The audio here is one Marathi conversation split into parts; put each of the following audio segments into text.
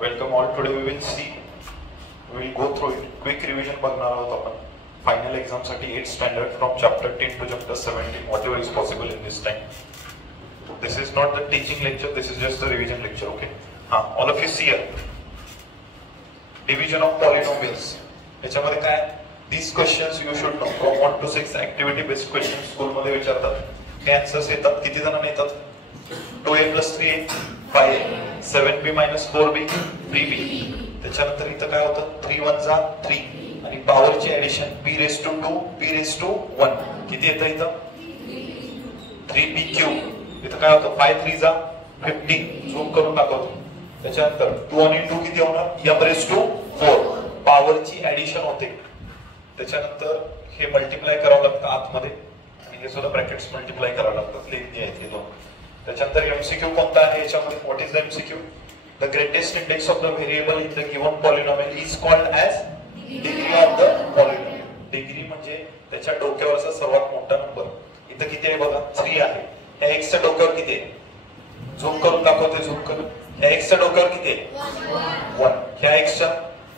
Welcome all. Today we will see, we will go through it. Quick revision बघणार आहोत आपण. Final exam साठी 8th standard from chapter 10 to chapter 17. Whatever is possible in this time. This is not the teaching lecture. This is just the revision lecture. Okay. All of you see here. Division of polynomials. याच्यामध्ये काय? These questions you should know. From 1 to 6 activity based questions school मध्ये विचारतात. हे answers येतात. किती जणांना येतात? 2a plus 3a, 5a, 7b minus 4b, 3b. त्याच्यानंतर इथं काय होतं? 3 1 जा 3 आणि पॉवरची addition b raised to 2, b raised to 1. किती येतं इथं? 3b cube. इथं काय होतं? 5 3 जा 50. झूम करून दाखवतो. त्याच्यानंतर 2 आणि 2 किती होणार? m raised to 4. पॉवरची ऍडिशन होते. त्याच्यानंतर हे मल्टिप्लाय करावं लागतं आतमध्ये आणि हे सुद्धा ब्रॅकेट्स मल्टिप्लाय करावं लागतात. लिंक जे आहेत हे दोन. त्याच्यानंतर एमसीक्यू कोणता आहे याच्यामध्ये? What is the MCQ? The greatest index of the variable in the given polynomial is called as degree of the polynomial. Degree म्हणजे त्याच्या डोक्यावरचा सर्वात मोठा नंबर. इथं किती आहे बघा? 3 आहे. ह्या x च्या डोक्यावर किती आहे? झूम करून दाखवते. झूम करून. ह्या x च्या डोक्यावर किती आहे? 1. ह्या x च्या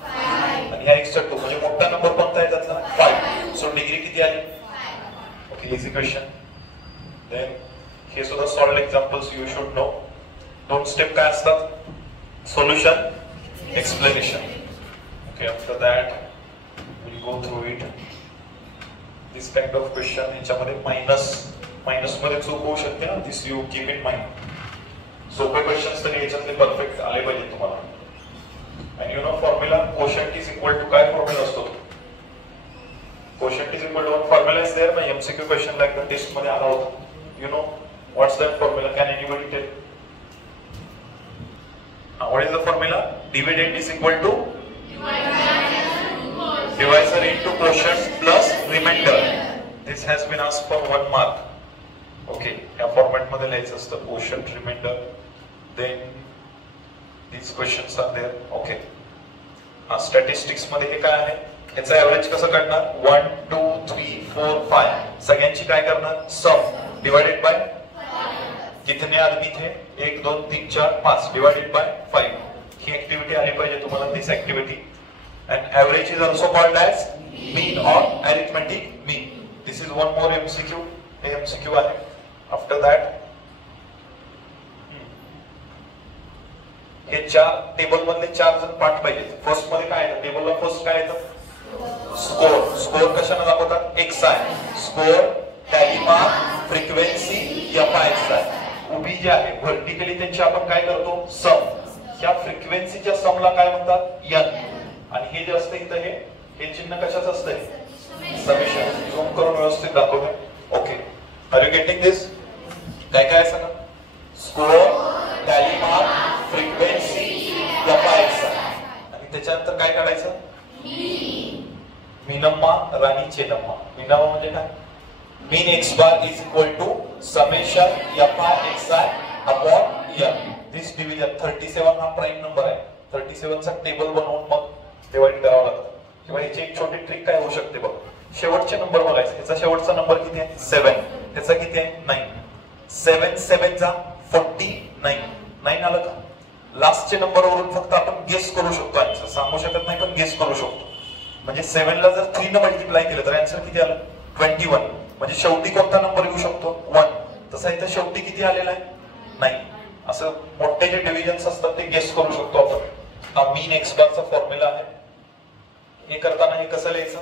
5 आणि ह्या x च्या 2 म्हणजे मोठा नंबर कोणता आहे त्यातला? 5. सो डिग्री किती आली? Okay, easy question. देन हे सुद्धा solved examples you should know. 2 step काय असतात? Solution, explanation. Okay, after that will go through it. This kind of question. याच्यामध्ये मायनस मध्ये चूक होऊ शकते ना. This you keep in mind. सोपे क्वेश्चन्स तरी याच्यातले परफेक्ट आले पाहिजे तुम्हाला. आणि you know formula quotient is equal to काय फॉर्म्युला असतो? Quotient is equal to formula is there by MCQ question like the taste मध्ये आला होता. You know what's that formula? Can anybody tell? What is the formula? Dividend is equal to divisor into quotient plus remainder. This has been asked for 1 mark. Okay, या फॉर्मॅट मध्ये लिहायचं असतं quotient, remainder. Then these questions are there. Okay. Statistics मध्ये हे काय आहे? याचा एव्हरेज कसं काढणार? 1 2 3 4 5 सगळ्यांची काय करणार? सम डिवाइडेड बाय कितने आदमी थे? 1 2 3 4 5 डिवाइडेड बाय 5. ही ऍक्टिव्हिटी आली पाहिजे तुम्हाला. दिस activity and average is also called as mean or arithmetic mean. This is one more MCQ. हे MCQ आहे. After that हे 4 टेबल मधले 4 जण पार्ट पाहिजे. फर्स्ट मध्ये काय आहे? टेबलला फर्स्ट काय येतं? स्कोर. स्कोर कशाने दाखवतात? xi. Score, tally mark, frequency, fi. उभी जी आहे व्हर्टिकली त्यांची आपण काय करतो? सम. ह्या फ्रिक्वेन्सीच्या समला काय म्हणतात? n. आणि हे जे असतं इथं हे चिन्ह कशाचं असतंय? समेशन. झूम करून व्यवस्थित दाखवतो. ओके, आर यू गेटिंग दिस? काय काय सांगा? Score, tally mark, frequency, fi. आणि त्याच्यानंतर काय काढायचं? मिनम्मा, राणी चेनम्मा. मिनम्मा म्हणजे काय? Mean x bar is equal to summation fi xi upon n. This division 37 हा प्राइम नंबर आहे. 37 चा टेबल बनवून मग डिवाइड करावा लागतं. किंवा याची एक छोटी ट्रिक काय होऊ शकते बघ. शेवटचे नंबर बघायचे. याचा शेवटचा नंबर किती आहे? 7. त्याचा किती आहे? 9. 7 7 जा 49. 9 आलं का? लास्टचे नंबर वरून फक्त आपण गेस करू शकतो. आन्सर सांगू शकत नाही पण गेस करू शकतो. म्हणजे 7 ला जर 3 ने मल्टिप्लाय केलं तर आन्सर किती आलं? 21. म्हणजे शेवटी कोणता नंबर येऊ शकतो? 1. तसा इथे शेवटी किती आलेला आहे? 9. असं मोठे जे डिव्हिजन्स असतात ते गेस करू शकतो आपण. हा मीन एक्स बारचा फॉर्म्युला आहे. हे करताना हे कसं लिहायचं?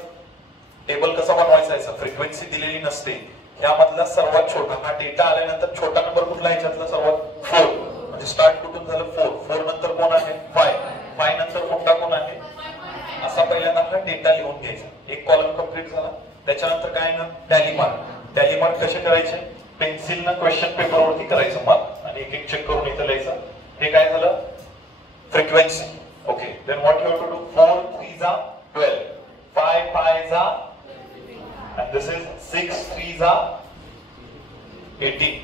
टेबल कसा बनवायचा? याचा फ्रिक्वेन्सी दिलेली नसते. ह्यामधला सर्वात छोटा हा डेटा आल्यानंतर छोटा नंबर कुठला? ह्याच्यातला सर्वात 4. म्हणजे स्टार्ट कुठून झालं? 4. 4 नंतर कोण आहे? 5. 5 नंतर मोठा कोण आहे? असा पहिल्यांदा हा डेटा लिहून घ्यायचा. एक कॉलम कंप्लीट झाला. त्याच्यानंतर काय ना? Tally mark. टॅली मार्क कसे करायचे? पेन्सिल न क्वेश्चन पेपर वरती करायचं मार्क आणि एक एक चेक करून इथं लिहायचं. हे काय झालं? Frequency. Okay, then what you have to do? 4 3 जा 12, 5 5 जा and this is 6 3 जा 18.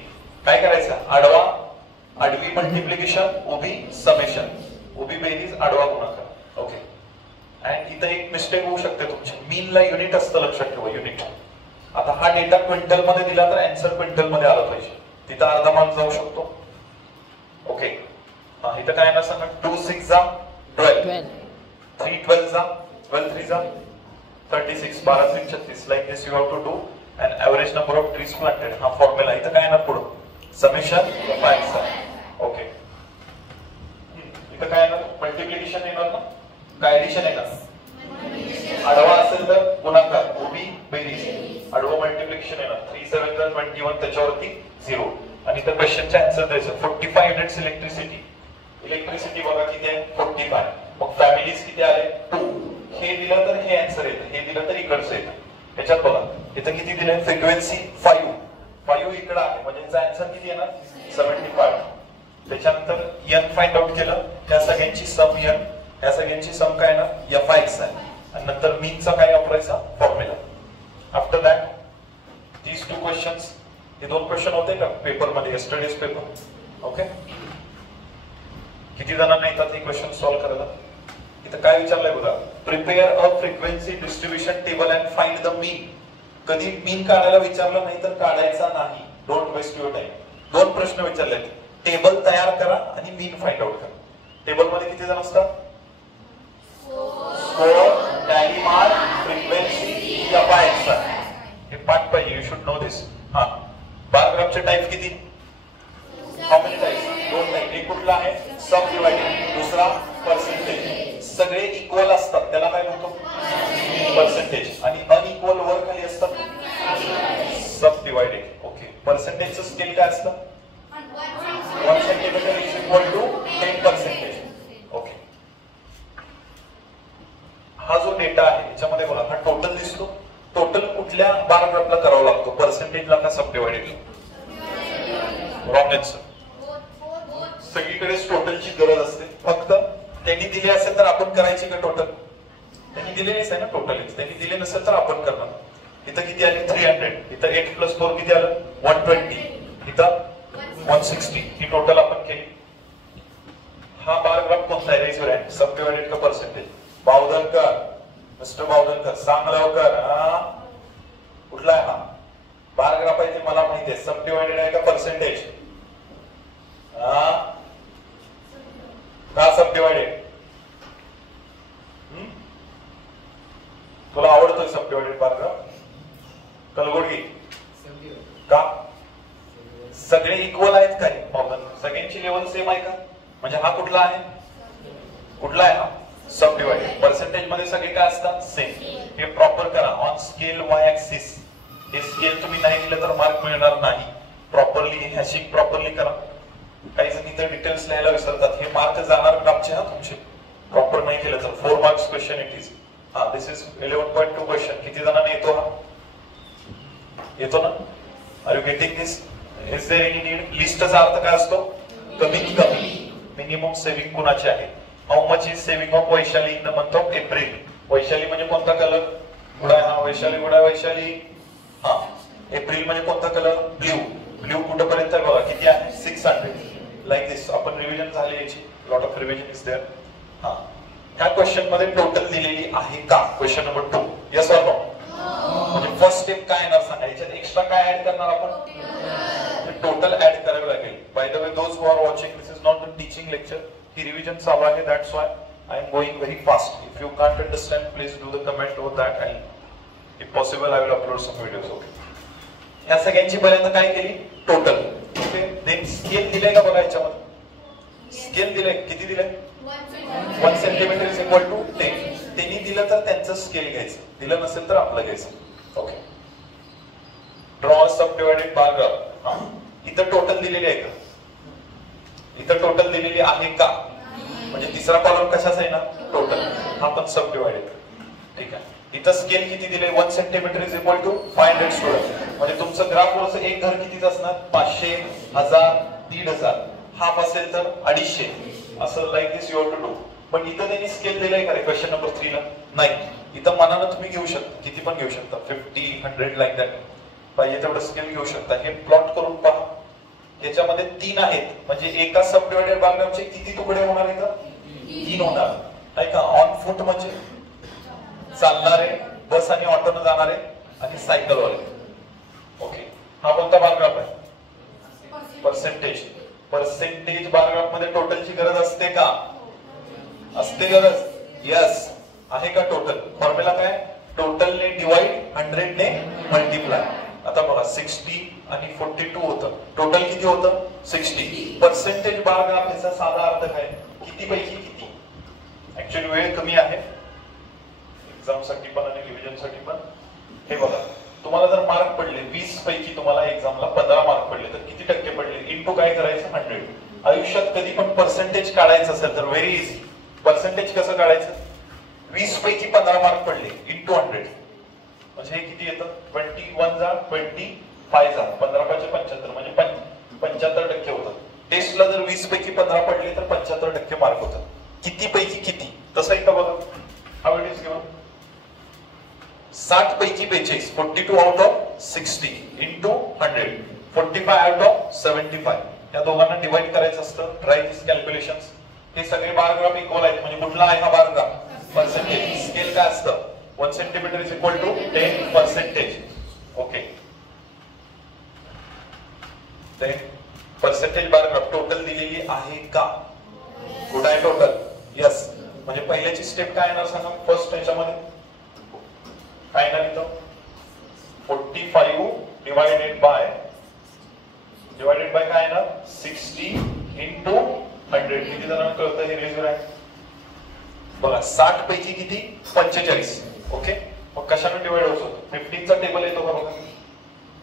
काय करायचं? आडवी मल्टिप्लिकेशन, उभी समेशन. उभी बेरीज, आडवा गुणाकार. ओके. आणि इथं एक मिस्टेक होऊ शकते तुमची. मीन ला युनिट असतं, लक्षात ठेवा. युनिट. आता हा डेटा क्विंटल मध्ये दिला तर आन्सर क्विंटल मध्ये आला पाहिजे. तिथं अर्धा मार्क जाऊ शकतो. ओके, इथं काय ना सांगा 2 6 जा 3 12 जा 12 3 जा 36 12 3 36 like this you have to do an average number of trees planted. हा फॉर्म्युला इथं काय येणार पुढं समेशन ओके. इथं काय येणार मल्टिप्लिकेशन येणार ना काय ऍडिशन येणार आडवा असेल तर गुणाकार उभी बेरीज आडवा मल्टिप्लिकेशन येणार 3 7 21 त्याच्यावरती 0 आणि इथं क्वेश्चनचा आन्सर द्यायचं 45 युनिट्स इलेक्ट्रिसिटी बघा किती आहे 45 मग फॅमिलीज किती आले 2 हे दिलं तर हे आन्सर येतं हे दिलं तर इकडचं येतं. याच्यात बघा इथं किती दिलंय फ्रिक्वेन्सी 5 इकडं आहे म्हणजे याचा आन्सर किती येणार 75. त्याच्यानंतर n फाइंड आउट केलं त्या सगळ्यांची सम n या सगळ्यांची सम काय येणार f(x) आहे आणि नंतर मीनचा काय वापरायचा formula. After that these two questions हे दोन क्वेश्चन होते का पेपर मध्ये यस्टरडेज पेपर ओके. किती जणांना येतात हे क्वेश्चन सॉल्व्ह करायला. इथं काय विचारलंय बघा prepare a frequency distribution table and find the mean. कधी मीन काढायला विचारलं नाही तर काढायचा नाही. Don't waste your time. दोन प्रश्न विचारले टेबल तयार करा आणि मीन फाइंड आउट करा. टेबल मध्ये किती जण असतात score tally mark frequency f(x) हे पाठ पाहिजे यू शुड नो दिस. हा बार ग्राफचे टाइप किती हाऊ मेनी टाइप्स दोन टाइप. एक कुठला आहे सब डिवाइडेड दुसरा पर्सेंटेज. सगळे इक्वल असतात त्याला काय म्हणतो पर्सेंटेज आणि अनइक्वल वर खाली असतात सब डिवाइडेड ओके. पर्सेंटेजचं स्केल काय असतं 1 centimetre is equal to 10% okay. हा जो डेटा आहे याच्यामध्ये बघा हा टोटल दिसतो. टोटल कुठल्या बार ग्राफला करावा लागतो पर्सेंटेजला का सब डिवाइडेडला. Wrong answer. सगळीकडेच टोटलची गरज असते. फक्त त्यांनी दिले असेल तर आपण करायची का टोटल त्यांनी दिलेलीच आहे ना टोटल. त्यांनी दिले नसेल तर आपण करणार. इथं किती आली 300 इथं 8 + 4 किती आलं 120 इथं 160 ही टोटल आपण केली. हा बार ग्राफ कोणता आहे रेज व्हॅरियंट सब डिवाइडेड का पर्सेंटेज. बावधनकर मिस्टर बावधनकर सांग लवकर. कुठला आहे हा बार ग्राफ आहे ते मला माहिती आहे. सब डिवाइडेड आहे का पर्सेंटेज का सब डिवाइडेड तुला आवडतोय सब डिवाइडेड बार ग्राफ कलगोडगी का सगळे इक्वल आहेत काय सगळ्यांची लेवल सेम आहे का म्हणजे हा कुठला आहे हा सब डिवाइडेड. पर्सेंटेज मध्ये सगळे काय असतात सेम. हे प्रॉपर करा ऑन स्केल वाय ऍक्सिस. हे स्केल तुम्ही नाही दिलं तर मार्क मिळणार नाही. प्रॉपरली हॅशिंग प्रॉपरली करा. काही जण इथं डिटेल्स लिहायला विसरतात हे मार्क जाणार ग्राफचे हा तुमचे प्रॉपर नाही केलं तर 4 मार्क्स क्वेश्चन इट इज. हा दिस इज 11.2 क्वेश्चन. किती जणांना येतो हा येतो ना are you getting this. Is there any need. लिस्टचा अर्थ काय असतो कमीत कमी मिनिमम सेव्हिंग कुणाची आहे. How much is saving of Vaishali in the month of April. Vaishali म्हणजे कोणता कलर गुडा. हा वैशाली गुडा वैशाली. हा एप्रिल म्हणजे कोणता कलर ब्ल्यू. ब्ल्यू कुठपर्यंत आहे बघा किती आहे 600 लाईक दिस. आपण रिव्हिजन झाली याची lot of revision is there. हा ह्या क्वेश्चन मध्ये टोटल दिलेली आहे का question number 2 yes or no. म्हणजे फर्स्ट स्टेप काय येणार सांगा. याच्यात एक्स्ट्रा काय ऍड करणार आपण टोटल ऍड करावे लागेल. By the way those who are watching this is not the teaching lecture. ही रिव्हिजन चालू आहे that's why I am going very fast. If you can't understand please do the comment over that and if possible I will upload some videos okay. या सगळ्यांची पर्यंत काय केली टोटल ओके. देन स्केल दिलंय का बघा याच्यामध्ये स्केल दिलंय किती दिलंय 1 सेंटीमीटर इज इक्वल टू 10. त्यांनी दिलं तर त्यांचं स्केल घ्यायचं दिलं नसेल तर आपलं घ्यायचं ओके. ड्रॉ सब डिवाइडेड बार ग्राफ. इथं टोटल दिलेली आहे का इथं टोटल दिलेली आहे का म्हणजे तिसरा कॉलम कशाचा आहे ना टोटल. हा पण सब डिवाइडेड ठीक आहे. इथं स्केल किती दिले 1 centimetre is equal to 500 student. म्हणजे तुमचं ग्राफ वरचं एक घर कितीच असणार 500 1000 1500. हाफ असेल तर 250 असं like this you have to do. पण इथं त्यांनी स्केल दिलाय का रे क्वेश्चन नंबर 3 ला नाही. इथं मनानं तुम्ही घेऊ शकता किती पण घेऊ शकता 50 100 लाईक दॅट. पाहिजे तेवढं स्केल घेऊ शकता. हे प्लॉट करून पहा. याच्यामध्ये 3 आहेत म्हणजे एका सब डिवाइडेड बार ग्राफचे किती तुकडे होणार इथं 3 होणार नाही का. ऑन फूट म्हणजे चालणारे बस आणि ऑटोनं जाणारे आणि सायकल वाले ओके. हा कोणता बार ग्राफ आहे पर्सेंटेज. पर्सेंटेज बार ग्राफ मध्ये टोटलची गरज असते का असते गरज? यस. आहे का टोटल? फॉर्म्युला काय? टोटलने डिवाइड 100 ने मल्टिप्लाय. आता बघा 60 आणि 42 होतं. टोटल किती होतं? 60. पर्सेंटेज बार ग्राफ याचा साधा अर्थ काय? किती पैकी किती. ऍक्च्युअली वेळ कमी आहे एक्झाम साठी पण आणि रिव्हिजन साठी पण. हे बघा तुम्हाला जर मार्क पडले 20 पैकी तुम्हाला एक्झामला 15 मार्क पडले तर किती टक्के पडले? इंटू काय करायचं? 100. आयुष्यात कधी पण पर्सेंटेज काढायचं असेल तर व्हेरी इझी. पर्सेंटेज कसं काढायचं? 20 पैकी 15 मार्क पडले इंटू 100 म्हणजे हे किती येतं? 21 जा 25 जा 15 5 75 म्हणजे 75% होतं. टेस्टला जर 20 पैकी 15 पडले तर 75% मार्क होतात. किती पैकी किती तसं आहे का बघा. How it is given? 60 पैकी 45 42 out of 60 into 100 45 out of 75. या दोघांना डिवाइड करायचं असतं. ट्राय दिस कॅल्क्युलेशन्स. हे सगळे बार ग्राफ इक्वल आहेत म्हणजे कुठला आहे हा बार ग्राफ? पर्सेंटेज. स्केल काय असतं? 1 centimetre is equal to 10%. Okay. Percentage bar graph total दिलेली आहे का? कुठं आहे टोटल? यस. म्हणजे पहिल्याची स्टेप काय येणार सांगा? फर्स्ट ह्याच्यामध्ये काय येणार इथं? 45 डिवायडेड बाय काय येणार? 60 इंटू 100. किती जणांना कळतं हे? रेज आहे बघा. 60 पैकी किती? 45. ओके. मग कशाने डिवाइड होतो? 15 चा टेबल येतो का बघा.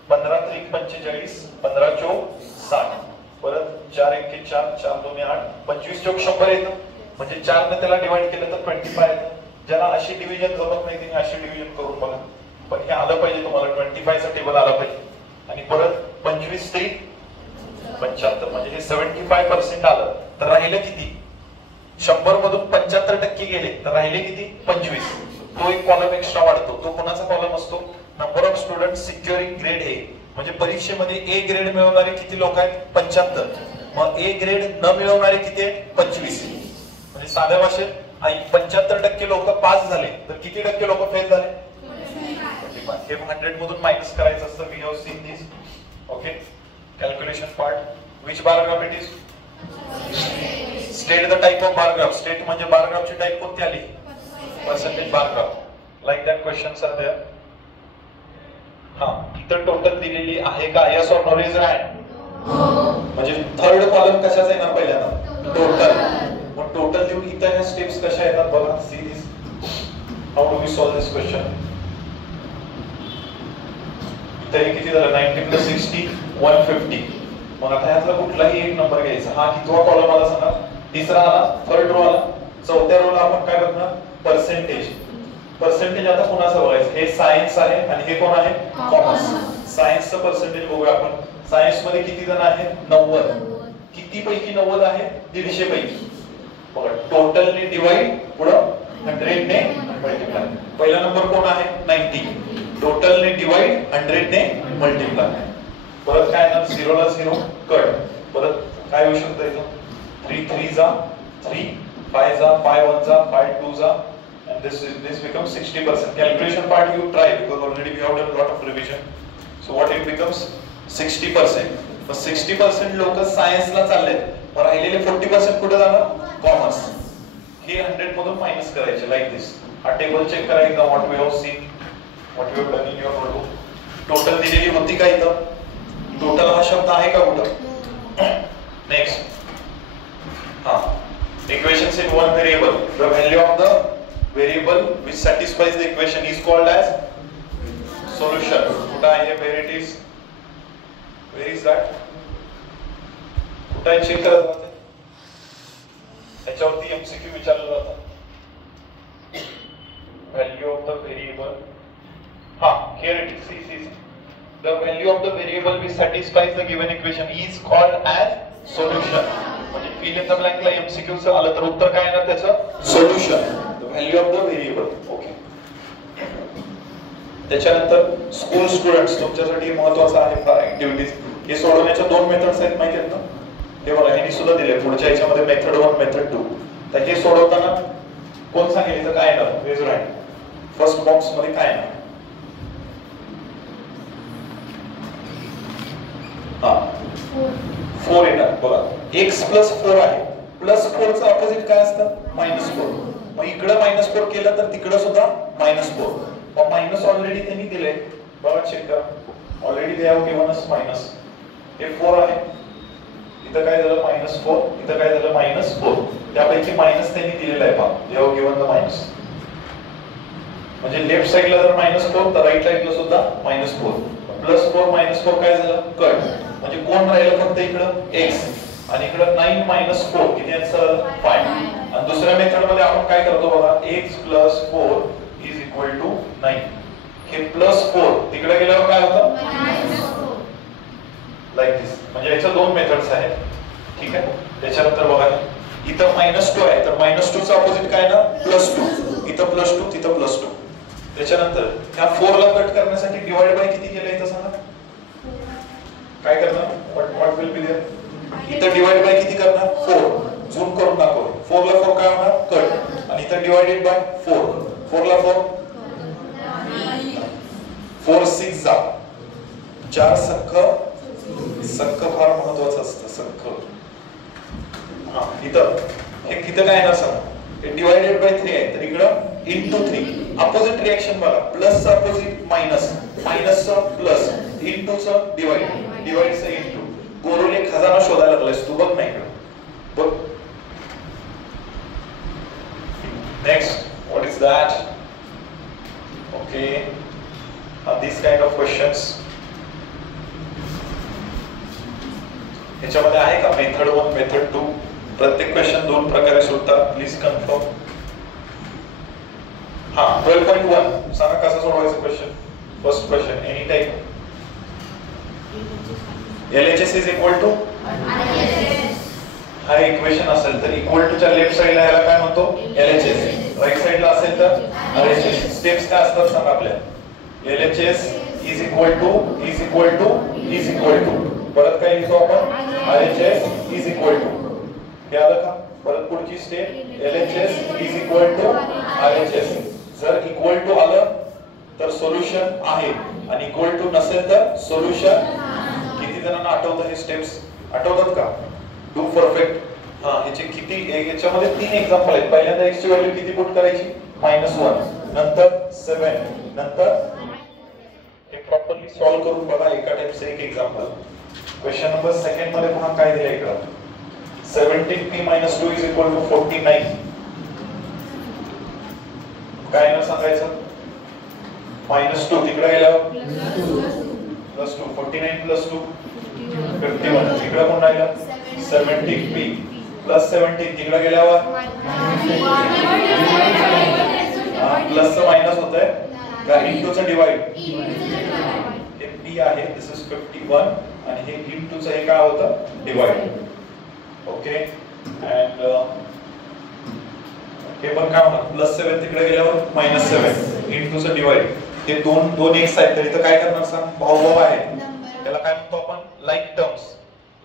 15 3 45 15 4 60 परत 4 1 4 4 2 8 25 चौक 100 येतं. म्हणजे 4 ने त्याला डिवाइड केलं तर 25 येतं. ज्याला अशी डिव्हिजन जमत नाही त्यांनी अशी डिव्हिजन करून बघा. पण हे आलं पाहिजे तुम्हाला. 25 चा टेबल आला पाहिजे. आणि परत 25 3 75 म्हणजे हे 75% आलं. तर राहिलं किती? 100 मधून 75% गेले तर राहिले किती? 25. तो एक कॉलम एक्स्ट्रा वाढतो. तो कोणाचा कॉलम असतो? Number of student securing grade A. म्हणजे परीक्षेमध्ये ए ग्रेड मिळवणारे किती लोक आहेत? 75. मग ए ग्रेड न मिळवणारे किती आहेत? 25. म्हणजे साध्या भाषेत 75% लोक पास झाले तर किती टक्के लोक फेल झाले? 25. हे 100 मधून मायनस करायचं असतं. We have seen this. Okay. Calculation part. Which bar graph it is? State the type of bar graph. State म्हणजे बार ग्राफची टाइप कोणती आली? Percentage bar graph. Like that questions are there. हा इथं टोटल दिलेली आहे का? Yes or no? Raise hand. म्हणजे थर्ड कॉलम कशाचा येणार पहिल्यांदा? टोटल. मग टोटल देऊन इथं ह्या स्टेप्स कशा येतात बघा. See this. How do we solve this question? इथे किती झालं? 90 + 60 150. मग आता ह्यातला कुठलाही एक नंबर घ्यायचा. हा कितवा कॉलम आला सांगा? तिसरा आला. थर्ड रो आला. चौथ्या रोला आपण काय बघणार? पर्सेंटेज. पर्सेंटेज आता कोणाचं बघायचं? हे सायन्स आहे आणि हे कोण आहे? कॉमर्स. सायन्सचं पर्सेंटेज बघूया आपण. सायन्स मध्ये किती जण आहेत? 90. किती पैकी 90 आहे? 150 पैकी. बघा टोटलने डिवाइड पुढं 100 ने मल्टिप्लाय. पहिला नंबर कोण आहे? 90. टोटलने डिवाइड 100 ने मल्टिप्लाय. परत काय येणार? 0 ला 0 कट. परत काय होऊ शकतं इथं? 3 3 जा 3 5 जा 5 1 जा 5 2 जा and this becomes 60%. Calculation part you try because already we have done a lot of revision. So what it becomes? 60%. but 60% लोक सायन्सला चाललेत. मग राहिलेले 40% कुठे जाणार? कॉमर्स. हे 100 मधून मायनस करायचे लाईक दिस. हा टेबल चेक करा एकदा. What we have seen, what we have done in your notebook. Total दिलेली होती का इथं? टोटल हा शब्द आहे का कुठं? नेक्स्ट. हा equations in one variable. The value of the variable which satisfies the equation is called as solution. कुठं आहे? Where it is? Where is that? कुठं आहे? चेक करत राहते. त्याच्यावरती MCQ विचारलं जातं. Value of the variable. हा here it is. See. The value of the variable which satisfies the given equation is called as solution. म्हणजे fill in the blank ला MCQ चं आलं तर उत्तर काय येणार त्याचं? Solution. The value of the variable. Okay. त्याच्यानंतर स्कूल स्टुडंट्स तुमच्यासाठी महत्त्वाचं आहे फार ऍक्टिव्हिटीज. हे सोडवण्याच्या 2 मेथड्स आहेत माहिती आहेत ना? हे बघा ह्यांनी सुद्धा दिले पुढच्या ह्याच्यामध्ये मेथड 1 मेथड 2. तर हे सोडवताना कोण सांगेल तर काय येणार? Raise hand. फर्स्ट बॉक्स मध्ये काय येणार? हा 4 येणार. बघा x + 4 आहे +4 चं ऑपोजिट काय असतं -4. मग इकडे -4 केलं तर तिकडे सुद्धा -4. मग मायनस ऑलरेडी त्यांनी दिले बघा, चेक करा. Already they have given us minus. हे 4 आहे, इथं काय झालं -4, इथं काय झालं -4. त्यापैकी मायनस त्यांनी दिलेला आहे पहा, they have given the minus. म्हणजे लेफ्ट साइडला जर -4 तर राईट साइडला सुद्धा -4. +4 -4 काय झालं कट. म्हणजे कोण राहिलं फक्त इकडं x, आणि इकडं 9 - 4 किती आन्सर आलं 5. आणि दुसऱ्या मेथड मध्ये आपण काय करतो बघा, x + 4 = 9. हे +4 तिकडे गेल्यावर काय होतं लाईक दिस. म्हणजे याच्या दोन मेथड्स आहेत, ठीक आहे. त्याच्यानंतर बघा इथं -2 आहे, तर -2 चा ऑपोजिट काय ना +2. इथं +2 तिथं +2. त्याच्यानंतर ह्या 4 ला कट करण्यासाठी डिवाइड बाय किती केलं इथं सांगा, काय करणार, व्हॉट विल बी देयर. इथं डिवाइड बाय किती करणार 4. झूम करून दाखव. 4 ला 4 काय होणार कट, आणि इथं डिवाइडेड बाय 4. 4 ला 4 4 6 जा 4 सक्क फार महत्वाचं असतं, सक्क. हा इथं हे किती काय येणार सांगा, हे डिवाइडेड बाय 3 आहे, तर इकडं इंटू 3. अपोजिट रिएक्शन बघा, प्लस चा अपोजिट मायनस, मायनस चा प्लस, इंटू चा डिवाइड, डिवाइड चा इंटू. गोरुले खजाना शोधायला लागलायस तू, बघ नाही इकडं बघ. Next, what is that. Okay, this kind of questions याच्यामध्ये आहे का मेथड 1 मेथड 2. प्रत्येक क्वेश्चन दोन प्रकारे सुटतात, प्लीज कन्फर्म. हा 12.1 सांगा कसं सोडवायचं question. First question, any type. LHS is equal to हा इक्वेशन असेल तर इक्वल टू च्या लेफ्ट साइडला याला काय म्हणतो LHS, राइट साइडला असेल तर RHS. स्टेप्स काय असतात सांगा आपल्या. LHS इज इक्वल टू परत काय लिहितो आपण RHS इज इक्वल टू. हे आलं का. परत पुढची step LHS is equal to RHS. जर इक्वल टू आलं तर सोल्युशन आहे, आणि इक्वल टू नसेल तर सोल्युशन. किती जणांना आठवतं हे स्टेप्स, आठवतात का. Do perfect. हा याचे किती, याच्यामध्ये 3 एक्झाम्पल आहेत. पहिल्यांदा x ची व्हॅल्यू किती पुट करायची -1, नंतर 7, नंतर हे प्रॉपर्ली सॉल्व्ह करून बघा. एका टाइपचं एक एक्झाम्पल. क्वेश्चन नंबर सेकंड मध्ये पहा काय दिलंय इकडं. 17p - 2 = 49. काय ना सांगायचं, -2 तिकडे गेल्यावर +2, 49 + 2 51. तिकडे कोण राहिलं 17p + 17 तिकडे गेल्यावर प्लसचं मायनस होतंय का इंटूचं डिवाइड. हे p आहे, दिस इज 51, आणि हे इंटूचं हे काय होतं डिवाइड. ओके, अँड हे पण काय होणार +7 तिकडे गेल्यावर -7 इंटूचं डिवाइड. हे दोन x आहेत, तर इथं काय करणार सांग, भाऊ आहे. त्याला काय म्हणतो आपण लाईक टर्म्स.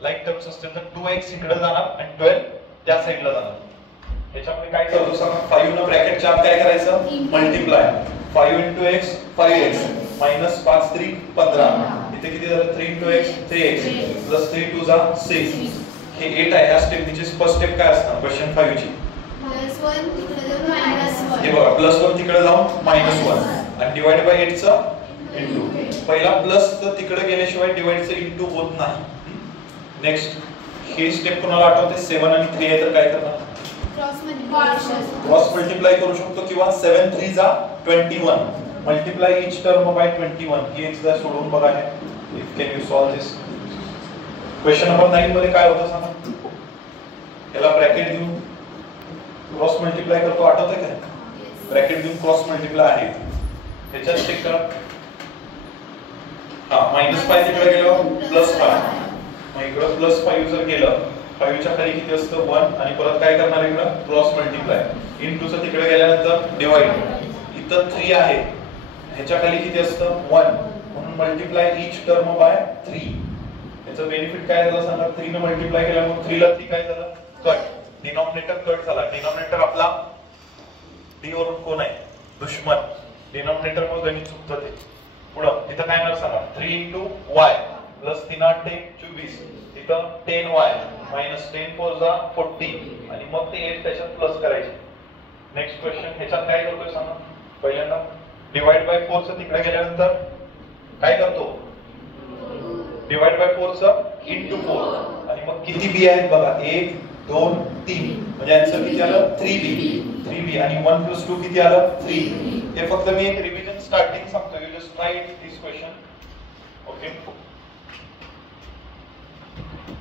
लाईक टर्म्स असतील तर 2x इकडे जाणार आणि 12 त्या साइडला जाणार. याच्यामध्ये काय करतो सांगा, 5 न ब्रॅकेट च्या आत काय करायचं मल्टिप्लाय. 5 × x 5x -5 3 15. इथे किती झालं 3 × x 3x +3 2 जा 6. हे 8 आहे. या स्टेपची फर्स्ट स्टेप काय असणार क्वेश्चन 5 ची, +1 तिकडे जाऊन -1. हे बघा +1 तिकडे जाऊन -1 आणि डिवाइड बाय 8 चा इंटू. पहिला प्लस तर तिकडे गेल्याशिवाय डिवाइड चा इंटू होत नाही. नेक्स्ट, ही स्टेप कोणाला आठवते, 7 आणि 3 आहे तर काय करणार क्रॉस मल्टिप्लाय करू शकतो, किंवा 7 3 जा 21 मल्टिप्लाय ईच टर्म बाय 21. ही एकदा सोडून बघा. हे if can you solve this. Question number 9 मध्ये काय होतं सांगा, याला ब्रॅकेट देऊन क्रॉस मल्टिप्लाय करतो, आठवतंय का. ब्रॅकेट देऊन क्रॉस मल्टिप्लाय आहे. ह्याच्यात चेक करा. हा -5 तिकडे गेल्यावर +5. मग इकडं +5 जर गेलं, 5 च्या खाली किती असतं 1, आणि परत काय करणार इकडं क्रॉस मल्टिप्लाय. इंटूचं तिकडे गेल्यानंतर डिवाइड. इथं 3 आहे, ह्याच्या खाली किती असतं 1, म्हणून मल्टिप्लाय ईच टर्म बाय 3. याचं बेनिफिट काय झालं सांगा, 3 ने मल्टिप्लाय केल्यामुळे 3 ला 3 काय झालं कट. डिनॉमिनेटर कट झाला. डिनॉमिनेटर आपला d वरून कोण आहे दुश्मन. डिनॉमिनेटर मग गणित चुकतं ते. पुढं तिथं काय येणार सांगा, 3 × y +3 × 8 = 24. तिथं 10y -10 4 जा 40 आणि मग ते 8 त्याच्यात प्लस करायचे. नेक्स्ट क्वेश्चन, ह्याच्यात काय करतोय सांगा. पहिल्यांदा डिवाइड बाय 4 चं तिकडे गेल्यानंतर काय करतो, डिवाइड बाय 4 चं इंटू 4 आणि मग किती बी आहेत बघा, 1 2 3 म्हणजे आन्सर किती आलं 3b आणि 1 + 2 किती आलं 3. हे फक्त मी एक रिव्हिजन स्टार्टिंग सांगतो. You just try this question. Okay,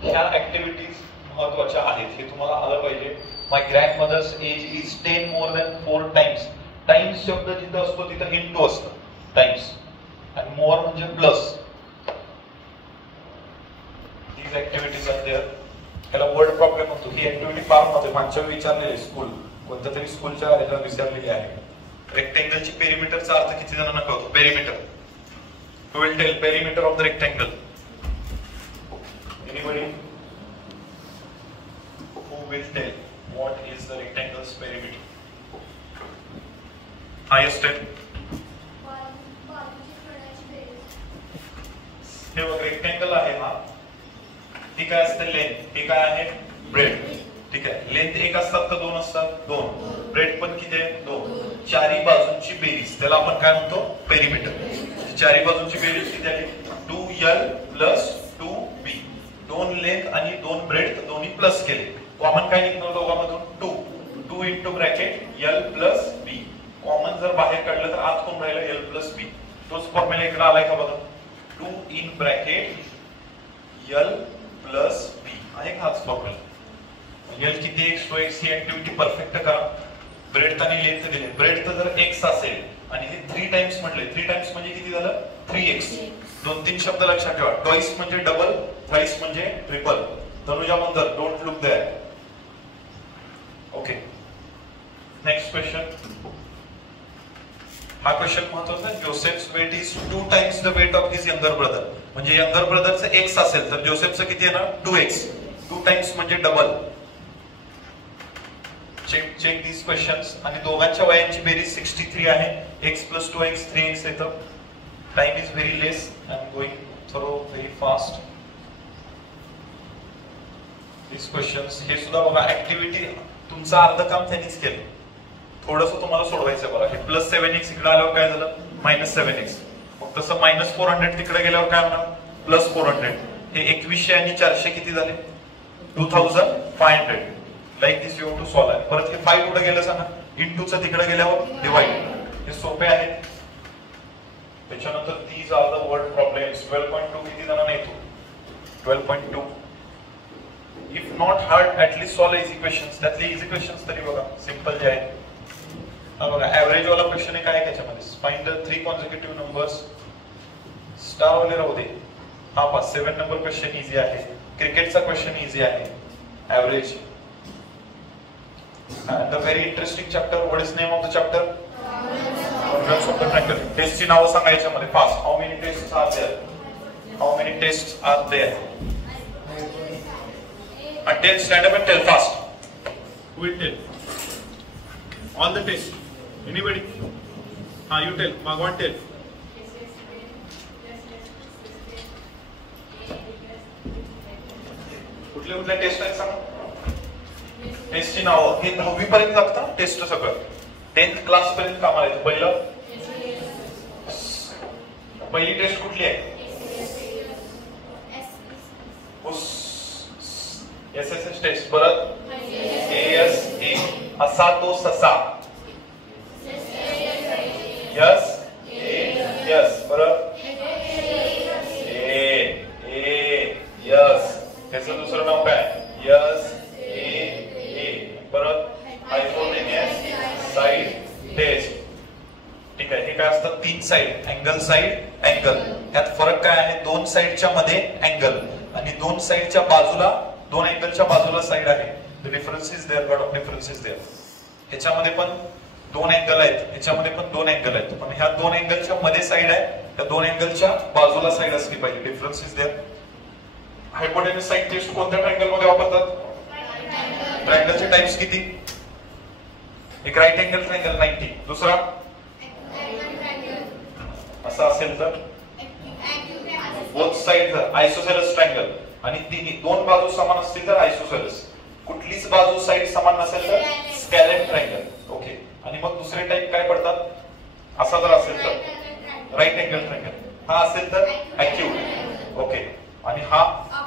ह्या ऍक्टिव्हिटीज महत्त्वाच्या आहेत, हे तुम्हाला आलं पाहिजे. My grandmother's age is 10 more than 4 times. टाइम्स शब्द जिथं असतो तिथं इंटू असतं, टाइम्स, आणि मोर म्हणजे plus. these activities are there. त्याला वर्ड प्रॉब्लेम म्हणतो. ही ऍक्टिव्हिटी फार महत्त्वाची, मागच्या वेळी विचारलेली स्कूल कोणत्या तरी स्कूलच्या ह्याच्यावर विचारलेली आहे. रेक्टेंगलची पेरिमीटरचा अर्थ किती जणांना कळतो? Perimeter. who will tell perimeter of the rectangle? Anybody who will tell what is the rectangle's perimeter? Highest step. हे बघ, रेक्टेंगल आहे हा, ती काय असते लेंथ, हे काय आहे ब्रेड. ठीक आहे, लेंथ 1 असतात तर 2 असतात, 2. ब्रेड पण किती आहे 2. चारी बाजूंची बेरीज त्याला आपण काय म्हणतो पेरिमीटर. चारी बाजूंची बेरीज किती आली 2l + 2b. 2 लेंथ आणि 2 ब्रेड दोन्ही प्लस केले, कॉमन काय निघणार दोघांमधून 2. 2 into bracket l + b. Common जर बाहेर काढलं तर आत कोण राहिलं l + b. तोच फॉर्म्युला इकडे आलाय का बघा, 2 इन ब्रॅकेट l + b आहे हाच फॉर्म्युला. l किती x to x he activity perfect करा. ब्रेड आणि लेंथ दिले, ब्रेड तर जर x असेल आणि हे 3 टाइम्स म्हटले, 3 टाइम्स म्हणजे किती झालं 3x. 2-3 शब्द लक्षात ठेवा, ट्वाइस म्हणजे डबल, थ्राइस म्हणजे triple. Tanuja Mandar, don't look there. Okay, next question. हा क्वेश्चन महत्वाचा आहे. Joseph's weight is 2 times the weight of his younger brother. म्हणजे यंगर ब्रदरचं x असेल तर जोसेफचं किती येणार 2x. 2 टाइम्स म्हणजे डबल. Check these questions. आणि दोघांच्या वयांची बेरीज 63 आहे. x + 2x 3x येतं. Time is very less. I am going through very fast these questions. हे सुद्धा बघा, ऍक्टिव्हिटी तुमचं अर्ध काम त्यांनीच केलं, थोडंसं तुम्हाला सोडवायचं बघा. हे +7x इकडे आल्यावर काय झालं -7x. मग तसं -400 तिकडे गेल्यावर काय होणार +400. हे 2100 आणि 400 किती झाले 2500. Like this you have to solve. परत हे 5 कुठे गेलं सांगा, इंटूचं तिकडे गेल्यावर डिवाइड. हे सोपे आहेत. त्याच्यानंतर these are the word problems. 12.2 किती जणांना येतो 12.2. If not hard at least solve easy questions. त्यातले इझी क्वेश्चन्स तरी बघा सिंपल जे आहेत. हा बघा, ऍव्हरेज वाला क्वेश्चन आहे काय त्याच्यामध्ये, find the 3 consecutive numbers. Star वाले राहू दे. हा 7 नंबर क्वेश्चन इझी आहे. क्रिकेटचा क्वेश्चन इझी आहे, average. And the very interesting chapter, what is name of the chapter? Problems of the triangle. टेस्टची नावं सांगा याच्यामध्ये fast. How many tests are there? How many tests are there? And tell, stand up and tell fast. Who will tell? All the tests. Anybody? You tell. Bhagwan tell. कुठल्या टेस्ट आहेत सांगा. टेस्टची नावं हे 10वी पर्यंत लागतं टेस्ट सगळं. 10th क्लास पर्यंत कामाला येतं. पहिली टेस्ट कुठली आहे SSS टेस्ट. परत ASA असा तो ससा. यस परत यस. त्याचं दुसरं नाव काय यस परत हायपोटेन्यूस साइड टेस्ट. ठीक आहे, हे काय असतं 3 साइड, अँगल साइड अँगल. यात फरक काय आहे 2 साइडच्या मध्ये अँगल आणि 2 साइडच्या बाजूला 2 अँगलच्या बाजूला साइड आहे. The difference is there, lot of difference is there. ह्याच्यामध्ये पण 2 अँगल आहेत, ह्याच्यामध्ये पण 2 अँगल आहेत, पण ह्या 2 अँगलच्या मध्ये साइड आहे, त्या 2 अँगलच्या बाजूला साइड असली पाहिजे. Difference is there. Hypotenuse side test कोणत्या ट्रायंगल मध्ये वापरतात? ट्रायंगलचे टाइप्स किती? एक राईट अँगल ट्रायंगल 90. दुसरा असा असेल तर बोथ साइड आयसोसेलेस ट्रायंगल. आणि दोन बाजू समान असतील तर आयसोसेलेस. कुठलीच बाजू साइड समान नसेल तर स्कॅलप ट्रायंगल. ओके. आणि मग दुसरे टाइप काय पडतात? असा जर असेल तर राईट अँगल ट्रायंगल, हा असेल तर ॲक्यूट. ओके. आणि हा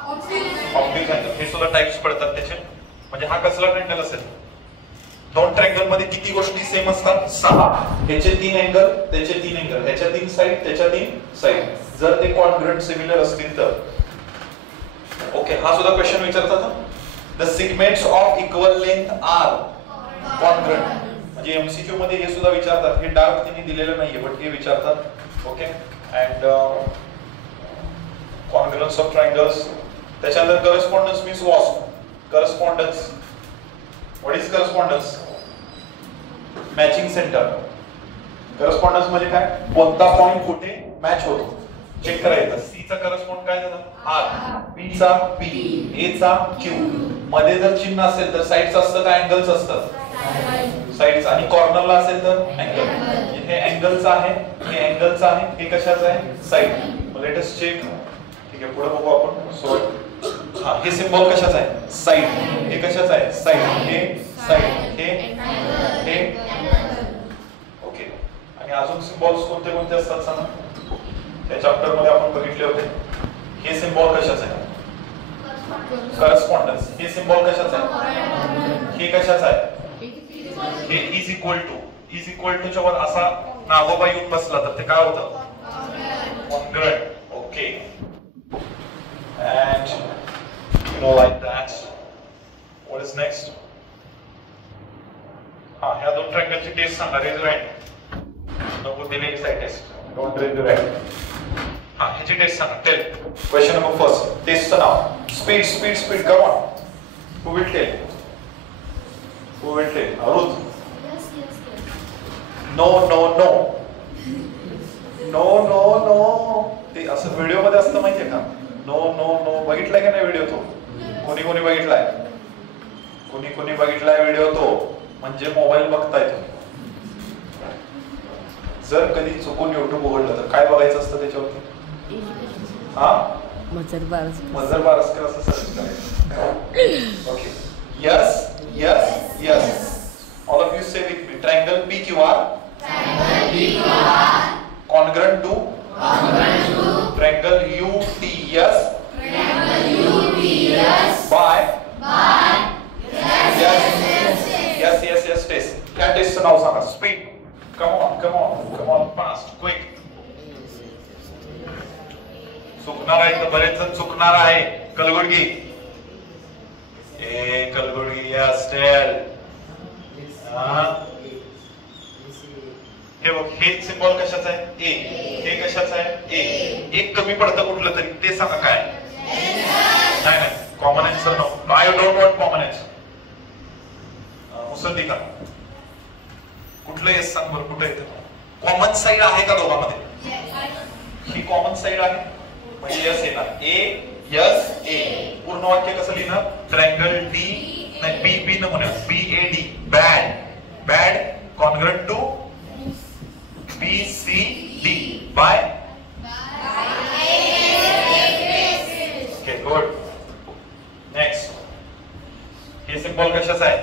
ऑब्लिक ट्रायंगल. हे सुद्धा टाइप्स पडतात त्याचे. म्हणजे हा कसला ट्रायंगल असेल? दोन ट्रायंगल मध्ये किती गोष्टी सेम असतात? 6. ह्याचे 3 अँगल, त्याचे 3 अँगल, ह्याच्या 3 साइड, त्याच्या 3 साइड. जर ते कॉन्ग्रुएंट सिमिलर असतील तर. ओके. हा सुद्धा क्वेश्चन विचारतात. The segments of equal length are congruent. म्हणजे एमसीक्यू मध्ये हे सुद्धा विचारतात. हे डार्क त्यांनी दिलेलं नाहीये बट हे विचारतात. Okay. And congruence of triangles. त्याच्यानंतर correspondence means what? Correspondence. What is correspondence? Matching centre. Correspondence म्हणजे काय? कोणता पॉइंट कुठे मॅच होतो चेक करायचं. सी चा करस्पॉन्ड काय झालं? आर. बी चा पी. ए चा क्यू. मध्ये जर चिन्ह असेल तर साइड्स असतं का अँगल्स असतं? साइड्स. आणि कॉर्नरला असेल तर अँगल. हे अँगलचं आहे, हे अँगलचं आहे, हे कशाचं आहे? साइड. Let us check. ठीक आहे, पुढे बघू आपण. सो हा, हे सिम्बॉल कशाचं आहे? साइड. हे कशाचं आहे? साइड. हे साइड. हे ओके. आणि अजून सिम्बॉल्स कोणते कोणते असतात सांगा? त्या चॅप्टर मध्ये आपण बघितले होते. हे सिम्बॉल कशाचं आहे? करस्पॉन्डन्स. हे सिम्बॉल कशाचं आहे? हे कशाचं आहे? हे is equal to. Is equal to च्या वर असा नागोबा येऊन बसला तर ते काय होतं? Congruent. Okay. And you know like that. What is next? हा, ह्या दोन ट्रायंगलची टेस्ट सांगा. Raise your hand. नको दिले side test. Don't raise your hand. हा, ह्याची टेस्ट सांगा. टेल. Question number first. टेस्टचं नाव. Speed speed speed. Come on. Who will tell? Who will tell? Arud. No no no. No no no. ते असं व्हिडिओ मध्ये असतं माहितीये का? No no no. बघितलाय का नाही व्हिडिओ तो? कोणी कोणी बघितलाय? कोणी कोणी बघितलाय व्हिडिओ तो? म्हणजे मोबाईल बघताय तुम्ही. जर कधी चुकून युट्यूब उघडलं तर काय बघायचं असतं त्याच्यावरती? हा, मजर बारस्कर असं सर्च करायचं. Okay. Yes yes yes. All of you say with me. Triangle P Q R congruent to triangle UTS by yes test. क्या टेस्ट नाव सांगा? Speed. come on fast quick. चुकणार आहे तर बरेच जण चुकणार आहे. कलगुडगी. कलगुडगी. Yes tell. हे बघ, हे सिम्बॉल कशाचं आहे? ए. हे कशाचं आहे? ए. एक कमी पडतं कुठलं तरी ते सांगा काय? नाही नाही, common answer no. I don't want common answer. मुसद्दी का? कुठलं एस सांग बरं. कुठं येतं? कॉमन साइड आहे का दोघांमध्ये? ही कॉमन साइड आहे म्हणजे यस येणार. ए यस ए. पूर्ण वाक्य कसं लिहिणार? ट्रायंगल डी नाही बी बी न म्हणा. BAD. Bad. Bad congruent to BCD by okay good. Next. हे सिम्बॉल कशाचं आहे?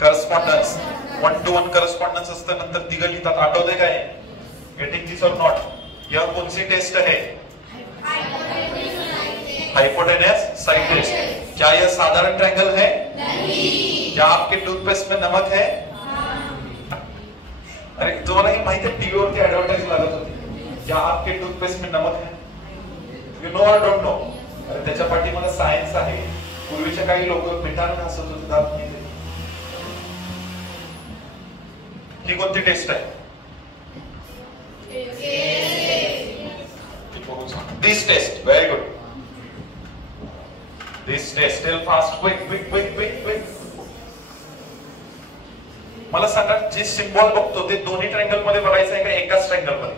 करस्पॉन्डन्स. 1 to 1 करस्पॉन्डन्स असतं. नंतर तिघ लिहितात. आठवतंय काय? गेटिंग दिस और नॉट? यह कौन सी टेस्ट है? Hypotenuse side test. क्या यह साधारण ट्रायंगल है? नहीं. क्या आपके टूथपेस्ट में नमक है? अरे तुम्हाला हे माहिती आहे टीव्ही वरती ऍडव्हर्टाइज लागत होती. क्या आपके टूथपेस्ट में नमक है? यू नो और डोंट नो? अरे त्याच्या पाठीमागे सायन्स आहे. पूर्वीच्या काही लोक मिठाने घासत होते दात. ही कोणती टेस्ट आहे? This test. Very good. This test. Tell fast. Quick. मला सांगा, जे सिम्बॉल बघतो ते दोन्ही ट्रायंगल मध्ये बघायचं आहे का एकाच ट्रायंगल मध्ये?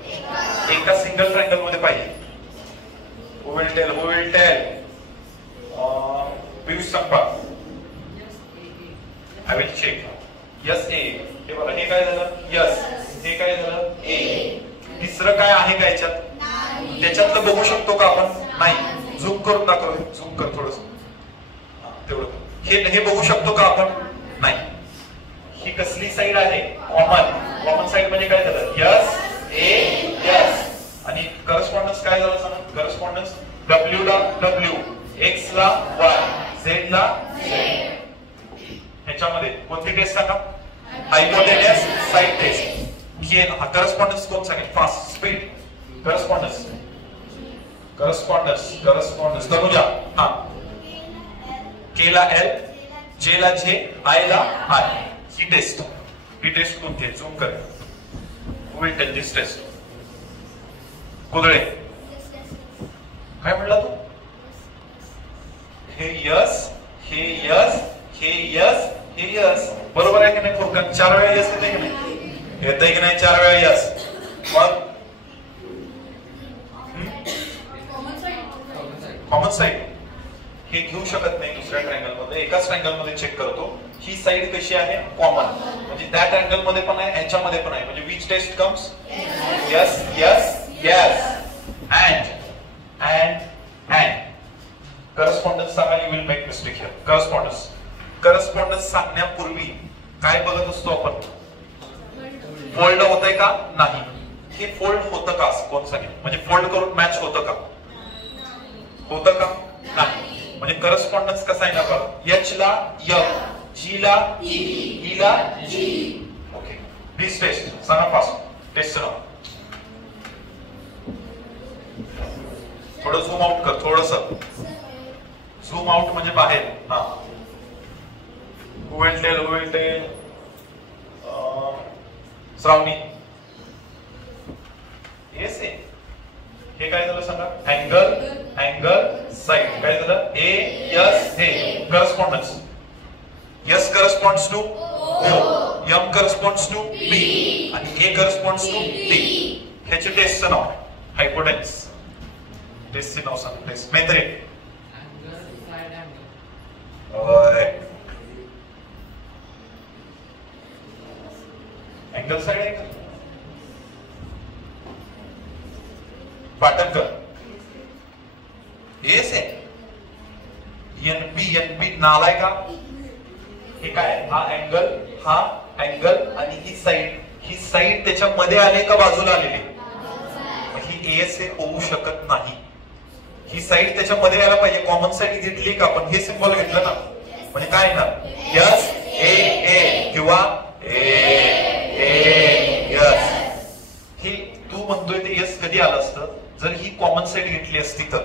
एका सिंगल ट्रायंगल मध्ये पाहिजे. Who will tell? Piyush संपा. I will check. Yes A. हे बघा, हे काय झालं? यस. हे काय झालं? ए. तिसरं काय आहे का याच्यात? त्याच्यातलं बघू शकतो का आपण? नाही. झूम करून दाखव, झूम कर थोडस तेवढं. हे बघू शकतो का आपण? नाही. ही कसली साइड आहे? कॉमन साइड म्हणजे काय झालं? यस ए यस. आणि करस्पॉन्डन्स काय झालं सांगा? करस्पॉन्डन्स W ला W, X ला Y, Z ला Z. ह्याच्यामध्ये कोणती टेस्ट सांगा? Hypotenuse side test. हा करस्पॉन्डन्स कोण सांगेल? Fast speed. करस्पॉन्डन्स तनुजा. हा. K ला L, J ला J, I ला I. ही टेस्ट कोणती आहे? झूम कर. Who will tell this test? Kudale काय म्हणला तू? हे यस, हे यस, हे यस, हे यस. बरोबर आहे की नाही? फुरकन 4 वेळा यस येते की नाही? येते की नाही 4 वेळा यस? मग कॉमन साइड हे घेऊ शकत नाही दुसऱ्या ट्रायंगल मध्ये. एकाच ट्रायंगल मध्ये चेक करतो. ही साइड कशी आहे? कॉमन. म्हणजे त्या ट्रायंगल मध्ये पण आहे, ह्याच्यामध्ये पण आहे. म्हणजे which test comes? Yes yes yes. and correspondence सांगा. You will make mistake here. Correspondence सांगण्यापूर्वी काय बघत असतो आपण? फोल्ड होतंय का? नाही. हे फोल्ड होतं का? कोण सांगेल? म्हणजे फोल्ड करून मॅच होतं का? होतं का? नाही. म्हणजे करस्पॉन्डन्स कसा आहे ना बघा. H ला M, G ला E ला G. ओके. दिस टेस्ट सांगा फास्ट. टेस्ट नाव थोडं झूम आउट कर. थोडस झूम आउट म्हणजे बाहेर. हा. Who will tell? Shravani. Yes आहे. हे काय झालं सांगा? Angle side. काय झालं? ए यस हे. Correspondence. Yes corresponds to O, M corresponds to B आणि A करस्पॉन्ड्स टू D. ह्याचे टेस्टचं नाव हायपोटेन्स. टेस्टचे नाव सांग. Test method. Angle side angle. Patankar. Yes आहे. NP नालाय का? हे काय? हा अँगल आणि ही साइड त्याच्यामध्ये आले का बाजूला आलेली? ही एस हे होऊ शकत नाही. ही साइड त्याच्यामध्ये यायला पाहिजे. कॉमन साइड घेतली का आपण? हे सिम्बॉल घेतलं ना म्हणजे काय येणार? यस ए ए किंवा यस. हे तू म्हणतोय ते यस कधी आलं असतं? जर ही कॉमन साइड घेतली असती तर.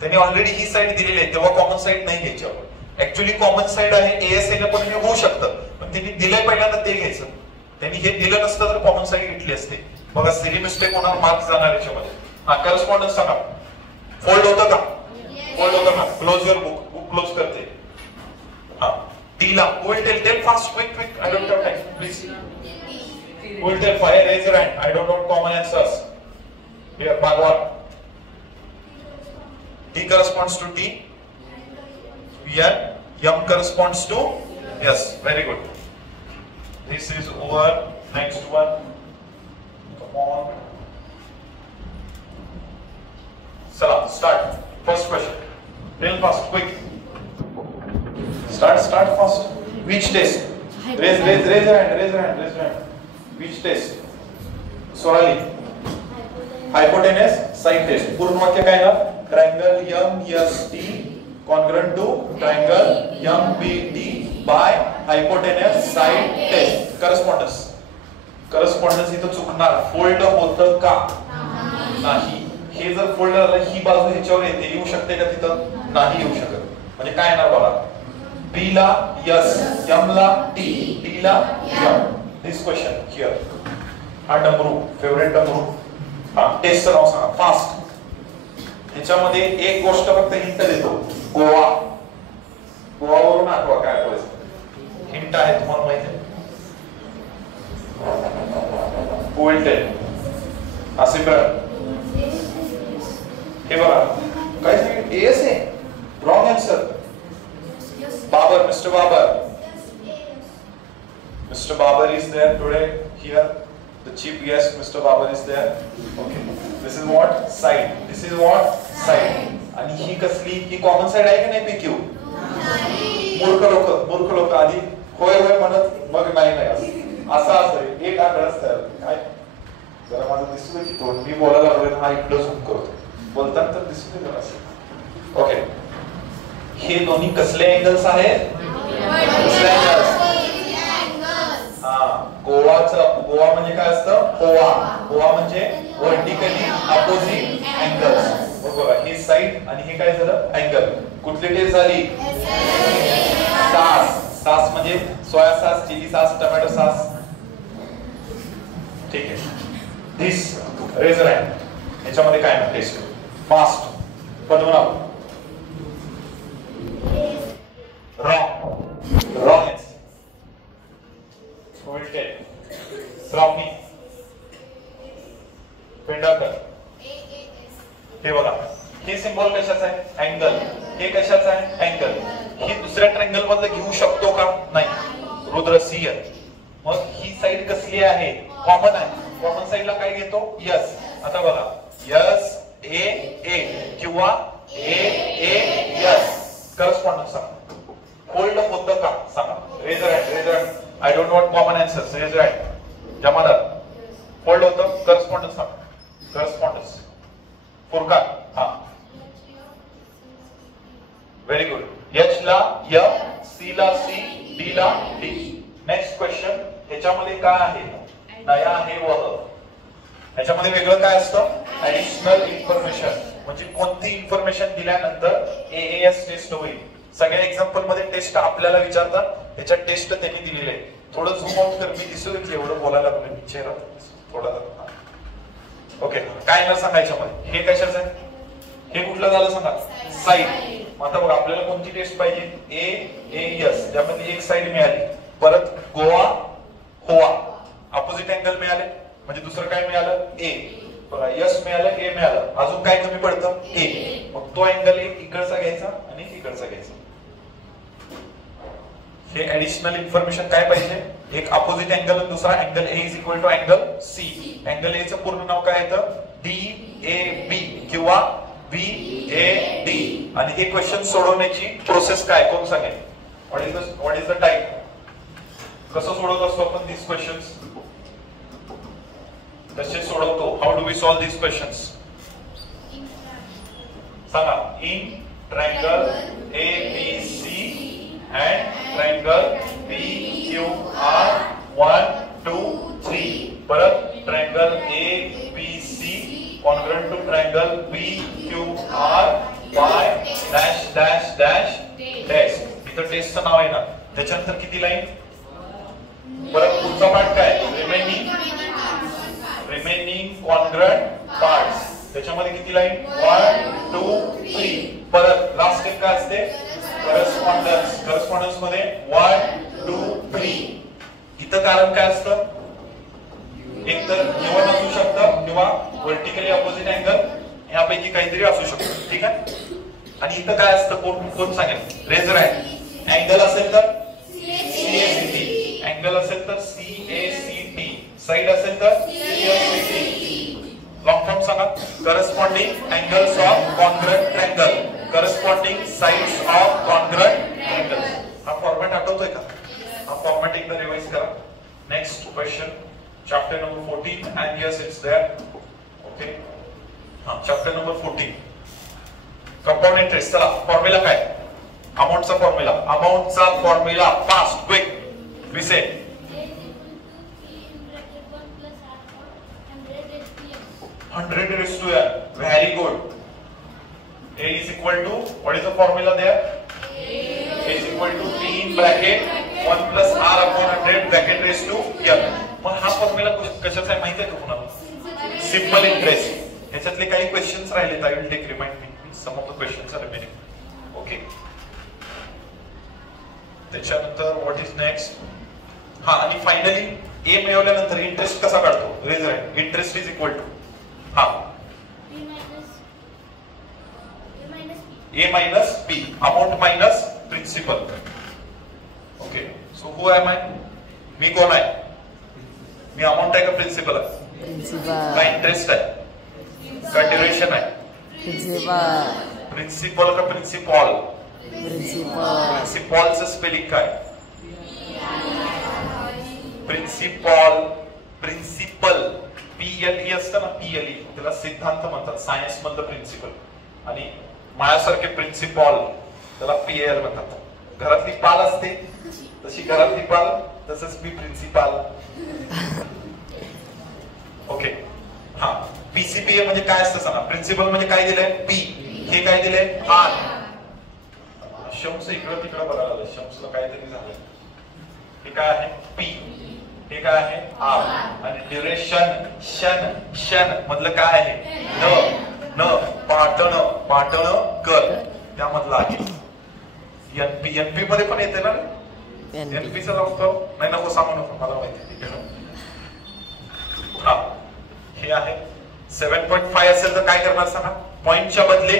त्याने ऑलरेडी ही साइड दिलेली आहे तेव्हा कॉमन साइड नाही घ्यायची आपण. ऍक्च्युअली कॉमन साइड आहे एएस ने पण हे होऊ शकतं पण त्यांनी दिलंय पहिल्यांदा ते घ्यायचं. त्यांनी हे दिलं नसतं तर कॉमन साइड घेतली असते. बघा सिली मिस्टेक होणार, मार्क्स जाणार याच्यामध्ये. हा करस्पॉन्डन्स सांगा. फोल्ड होतं का? फोल्ड होतं का? क्लोज युअर बुक क्लोज करते. हा. टी ला who will tell fast quick I don't have time please. Who will tell? Fire, raise your hand. I don't know common answers. Here Bhagwan. T corresponds to T. M corresponds to yes. Very good. This is over. Next one. Come on. Salam. Start. First question. Tell fast, quick. Start fast. Which test? Raise your hand. Which test? Sorali. Hypotenuse side test. पूर्ण वाक्य काय ना? Triangle MST congruent to triangle MBD by hypotenuse side test. Correspondence इथं चुकणार. फोल्ड होतं का? नाही. हे जर फोल्ड झालं ही बाजू ह्याच्यावर येते, येऊ शकते का तिथं? नाही येऊ शकत. म्हणजे काय येणार बघा? B ला यस, M ला T, D ला M. This question here. हा डमरू, फेवरेट डमरू. हा टेस्टचं नाव सांगा फास्ट. ह्याच्यामध्ये एक गोष्ट फक्त हिंट देतो. गोवावरून आठवा काय आठवायचं. हिंट आहे तुम्हाला माहिती आहे. आसिफ हे बघा काय सांगितलं? एस आहे. Wrong answer. Babar, Mr. Babar. Mr. Babar is there today here. The chief guest, Mr. Babar is there. Okay. This is what? Side. This is what? Side. आणि ही कसली, ही कॉमन साइड आहे की नाही PQ? मूर्ख लोक आधी होय होय म्हणत मग नाही असं असं एक आकडाच तयार काय. जरा माझं दिसतोय की तोंड मी बोलायला लागलोय हा इकडं झूम करतो बोलताना तर दिसतोय जरा असं. ओके, हे दोन्ही कसले अँगल्स आहेत? कसले अँगल्स? गोवा म्हणजे काय असतं? होवा म्हणजे व्हर्टिकली अपोजिट अँगल्स. बघा ही साइड आणि हे काय झालं? अँगल. कुठली टेस्ट झाली? सास म्हणजे सोया सास, चिली सास, टोमॅटो सास. ठीक आहे. दिस रेझर आहे, याच्यामध्ये काय ना टेस्ट फास्ट पद्मनाभ रॉंग श्रावणी पेंढारकर. हे बघा, हे सिंबॉल कशाचा आहे? अँगल. हे कशाचा आहे? अँगल. ही दुसऱ्या ट्रायंगल मधलं घेऊ शकतो का? नाही. रुद्र सिंह. मग ही साइड कसली आहे? कॉमन आहे. कॉमन साइडला काय घेतो? यस. आता बघा, यस ए ए किंवा ए ए यस करस्पॉन्डन्स सांगा. होल्ड होतं का सांगा? Razor hand. I don't want common answers. Razor hand. Jamadar hold होतं. करस्पॉन्डन्स सांगा. करस्पॉन्डन्स. फुरकान. हा, व्हेरी गुड. एच ला य, सी ला सी, डी ला डी. Next question. ह्याच्यामध्ये काय आहे? नया आहे वह. ह्याच्यामध्ये वेगळं काय असतं? Additional information. म्हणजे कोणती इन्फॉर्मेशन दिल्यानंतर AAS टेस्ट होईल. सगळ्या एक्झाम्पल मध्ये टेस्ट आपल्याला विचारतात, त्याच्यात टेस्ट त्यांनी दिलेले आहे. थोडं झूम आउट कर, मी दिसतो की एवढं बोलायला लागलो मी चेहरा थोडा. ओके, काय न सांगायच्या मध्ये हे कशाचं आहे? हे कुठलं झालं सांगा? साइड. आता बघा आपल्याला कोणती टेस्ट पाहिजे? AAS. त्यामध्ये एक साइड मिळाली. परत गोवा होवा अपोजिट अँगल मिळाले, म्हणजे दुसरं काय मिळालं? A. बघा यस मिळालं, A मिळालं. अजून काय कमी पडतं? A. मग तो अँगल एक इकडचा घ्यायचा आणि इकडचा घ्यायचा. हे ऍडिशनल इन्फॉर्मेशन काय पाहिजे? एक अपोजिट अँगल आणि दुसरा angle A is equal to angle C. Angle A चं पूर्ण नाव काय येतं? DAB किंवा BAD. आणि हे क्वेश्चन सोडवण्याची प्रोसेस काय कोण सांगेल? What is the type? कसं सोडवत असतो आपण दिस क्वेश्चन्स? कसे सोडवतो? How do we solve this questions? सांगा. In triangle ABC and triangle PQR 1 2 3. परत triangle ABC congruent to triangle PQR Y dash dash dash dash. इथं टेस्टचं नाव आहे ना. त्याच्यानंतर किती लाईन? परत पुढचा पार्ट काय? Remaining congruent parts. त्याच्यामध्ये किती लाईन? 1 2 3. परत लास्ट स्टेप काय असते? करस्पॉन्डन्स. करस्पॉन्डन्स मध्ये 1 2 3. इथं कारण काय असतं? एक तर निवड असू शकतं किंवा व्हर्टिकली अपोजिट अँगल यापैकी काहीतरी असू शकतं. ठीक आहे. आणि इथं काय असतं? कोण सांगेल? Razor hand. अँगल असेल तर CACT. अँगल असेल तर CACT. साइड असेल तर CSCT. लॉंग फॉर्म सांगा. Corresponding angles of congruent triangle. Corresponding sides of congruent triangle. हा फॉर्मॅट आठवतोय का? हा फॉर्मॅट एकदा रिवाइज करा. Next question. Chapter number 14 and yes it's there. Okay. Chapter number 14. Compound interest. चला फॉर्म्युला काय? अमाउंटचा फॉर्म्युला. अमाउंटचा formula fast quick. We say 100 raised to n. Very good. A is equal to, what is the formula there? A is equal to P in bracket 1 plus R upon 100 bracket raised to n. मग हा फॉर्म्युला कशाचा आहे माहिती आहे का तुम्हाला? Simple interest. ह्याच्यातले काही क्वेश्चन्स राहिले. I will take remind me some of the questions are remaining. Okay. त्याच्यानंतर व्हॉट इज नेक्स्ट? हा, आणि फायनली ए मिळवल्यानंतर इंटरेस्ट कसा काढतो? Raise hand. Interest is equal to हा A minus P. Amount minus principal. Okay. So who am I? मी कोण आहे? मी अमाउंट आहे का प्रिन्सिपल आहे? प्रिन्सिपल. का इंटरेस्ट आहे? का ड्युरेशन आहे? प्रिन्सिपल. प्रिन्सिपल का प्रिन्सिपॉल? प्रिन्सिपॉलचं स्पेलिंग काय? प्रिन्सिपॉल, प्रिन्सिपल PLE असतं ना, PLE त्याला सिद्धांत म्हणतात, सायन्स मधलं प्रिन्सिपल. आणि माझ्यासारखे प्रिन्सिपॉल त्याला PAL म्हणतात. घरातली पाल असते तशी घरातली पाल, तसंच मी प्रिन्सिपाल. ओके. हा, PCPA म्हणजे काय असतं सांगा? प्रिन्सिपल म्हणजे काय दिलंय? P. हे काय दिलंय? R. शम्स इकडं तिकडं बघायला लागलं, शम्सला काहीतरी झालं. हे काय आहे? P. हे काय आहे? R. आणि ड्युरेशन, शन मधलं काय आहे? न पाठण कर, त्यामधलं आहे. NP मध्ये पण येते ना? NP चा लावतो नाही, नको सांगू नको, मला माहिती. हा, हे आहे 7.5 असेल तर काय करणार सांगा? पॉइंटच्या बदले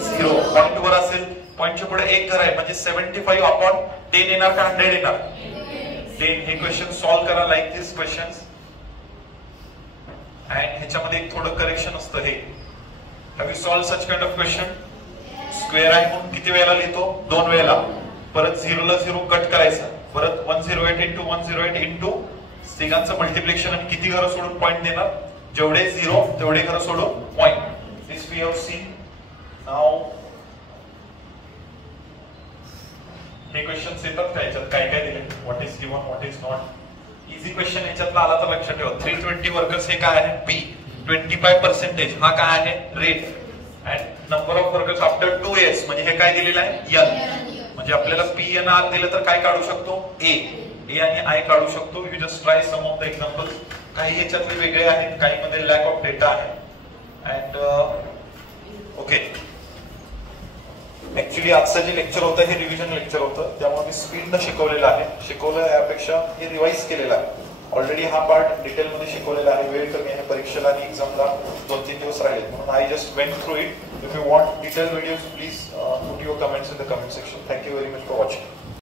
0. पॉइंट वर असेल, पॉइंटच्या पुढे एक घर आहे म्हणजे 75/10 येणार का 100 येणार? 10. हे क्वेश्चन सॉल्व्ह करा लाईक दिस क्वेश्चन्स. अँड ह्याच्यामध्ये एक थोडं करेक्शन असतं. हे have you solve such kind of question? Square आहे म्हणून किती वेळेला लिहितो? 2 वेळेला. परत 0 ला 0 कट करायचा, परत 108 into 108 into तिघांचं मल्टिप्लिकेशन आणि किती घरं सोडून पॉइंट देणार? जेवढे 0 तेवढे घरं सोडून point. This we have seen. Now हे क्वेश्चन्स येतात का याच्यात? काय काय दिले? What is given, what is not? Easy question याच्यातला आला तर लक्षात ठेवा. 320 वर्कर्स हे काय आहे? P. 25% हा काय आहे? Rate. And number of workers after 2 years म्हणजे हे काय दिलेलं आहे? N. म्हणजे आपल्याला P आणि R दिलं तर काय काढू शकतो? A आणि I काढू शकतो. You just try some of the examples. काही याच्यातले वेगळे आहेत, काही मध्ये लॅक ऑफ डेटा आहे. अँड ओके, ऍक्च्युली आजचं जे लेक्चर होतं हे रिव्हिजन लेक्चर होतं, त्यामुळे मी स्पीडनं शिकवलेलं आहे. शिकवलं यापेक्षा हे रिवाइज केलेलं आहे. ऑलरेडी हा पार्ट डिटेलमध्ये शिकवलेला आहे. वेळ कमी आहे परीक्षेला आणि एक्झामला 2-3 दिवस राहिले, म्हणून I just went through it. If you want detail videos please put your comments in the comment section. Thank you very much for watching.